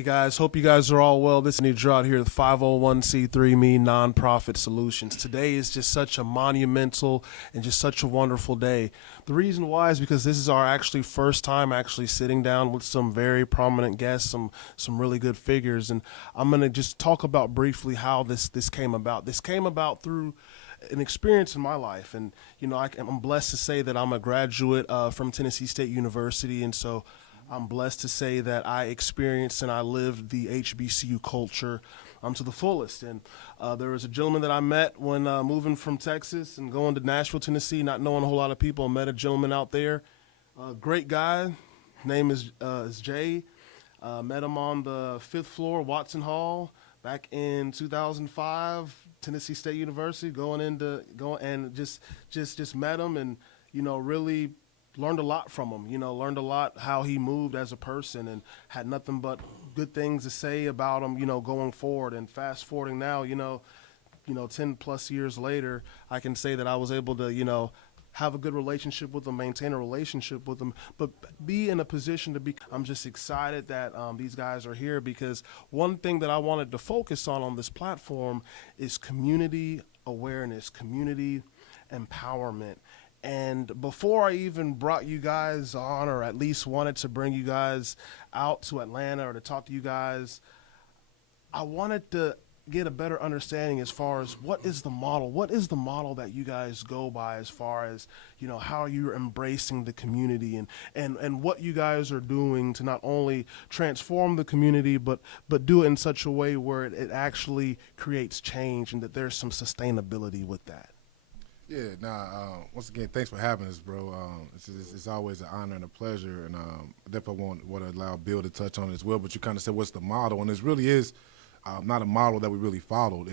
Hey guys, hope you guys are all well. This is Andrew out here with 501c3 Me Nonprofit Solutions. Today is just such a monumental and just such a wonderful day. The reason why is because this is our actually first time actually sitting down with some very prominent guests, some really good figures, and I'm going to just talk about briefly how this came about. This came about through an experience in my life, and I'm blessed to say that I'm a graduate from Tennessee State University, and so I'm blessed to say that I experienced and I lived the HBCU culture to the fullest. And there was a gentleman that I met when moving from Texas and going to Nashville, Tennessee, not knowing a whole lot of people. I met a gentleman out there, great guy. Name is Jay. Met him on the 5th floor, Watson Hall, back in 2005, Tennessee State University. Going and just met him, and really learned a lot from him, learned a lot how he moved as a person, and had nothing but good things to say about him, going forward. And fast forwarding now, 10 plus years later, I can say that I was able to, have a good relationship with him, maintain a relationship with him, but be in a position to be. I'm just excited that these guys are here, because one thing that I wanted to focus on this platform is community awareness, community empowerment. And before I even brought you guys on, or at least wanted to bring you guys out to Atlanta or to talk to you guys, I wanted to get a better understanding as far as what is the model that you guys go by, as far as how you're embracing the community, and what you guys are doing to not only transform the community but do it in such a way where it actually creates change, and that there's some sustainability with that. Yeah, once again, thanks for having us, bro. It's always an honor and a pleasure, and I definitely want to allow Bill to touch on it as well. But you kind of said, what's the model? And this really is not a model that we really followed.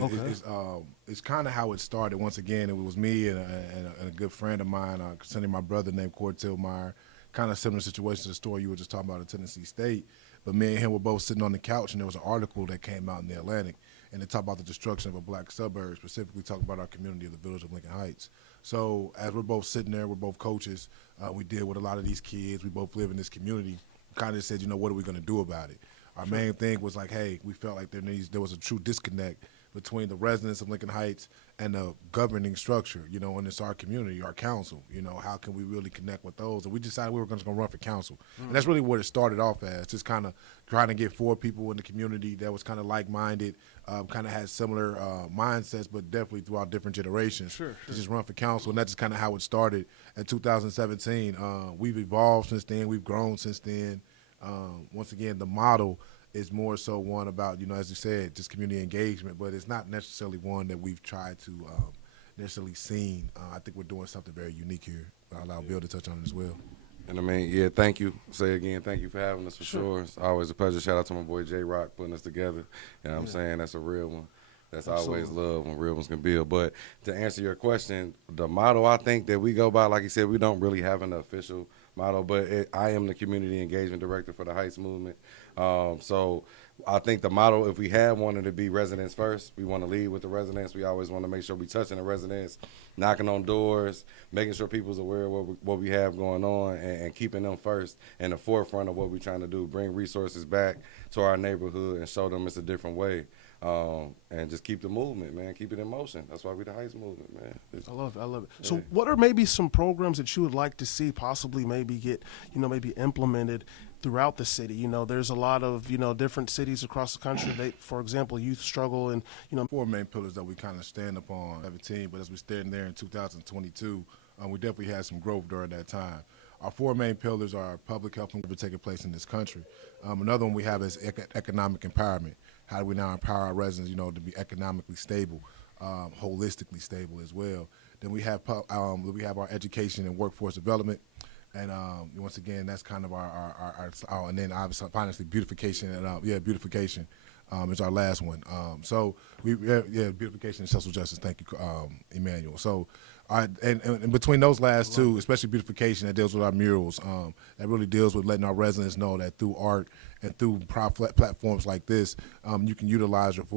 It's kind of how it started. Once again, it was me and a good friend of mine, concerning my brother named Cortel Meyer. Kind of similar situation to the story you were just talking about at Tennessee State. But me and him were both sitting on the couch, and there was an article that came out in the Atlantic, and it talked about the destruction of a black suburb, specifically talking about our community of the village of Lincoln Heights. So as we're both sitting there, we're both coaches, we deal with a lot of these kids, we both live in this community, kind of said, what are we going to do about it? Our main thing was like, hey, we felt like there was a true disconnect between the residents of Lincoln Heights and the governing structure, and it's our community, our council, how can we really connect with those? And we decided we were just going to run for council. And that's really what it started off as, just kind of trying to get 4 people in the community that was kind of like-minded, kind of had similar mindsets, but definitely throughout different generations. Sure. To just run for council, and that's just kind of how it started in 2017. We've evolved since then. We've grown since then. Once again, the model is more so one about, as you said, just community engagement, but it's not necessarily one that we've tried to necessarily seen. I think we're doing something very unique here. I'll allow Bill to touch on it as well. And thank you. Say again, thank you for having us for sure. It's always a pleasure. Shout out to my boy J Rock putting us together. You know what I'm saying? That's a real one. That's always love when real ones can build. But to answer your question, the model I think that we go by, like you said, we don't really have an official model, but I am the community engagement director for the Heights movement. So I think the model, if we had wanted to be residents first, we want to lead with the residents. We always want to make sure we touching the residents, knocking on doors, making sure people's aware of what we have going on, and keeping them first in the forefront of what we're trying to do, bring resources back to our neighborhood and show them it's a different way. And just keep the movement, man. Keep it in motion. That's why we the Heights movement, man. I love it. Yeah. So what are maybe some programs that you would like to see possibly maybe get, maybe implemented throughout the city? There's a lot of, different cities across the country. For example, youth struggle and, 4 main pillars that we kind of stand upon, 17, but as we stand there in 2022, we definitely had some growth during that time. Our 4 main pillars are public health and whatever taking place in this country. Another one we have is economic empowerment. How do we now empower our residents, to be economically stable, holistically stable as well. Then we have our education and workforce development. And once again, that's kind of our and then obviously beautification and beautification is our last one. So beautification and social justice. Thank you, Emmanuel. So and between those last 2, especially beautification, that deals with our murals. That really deals with letting our residents know that through art and through platforms like this, you can utilize your voice.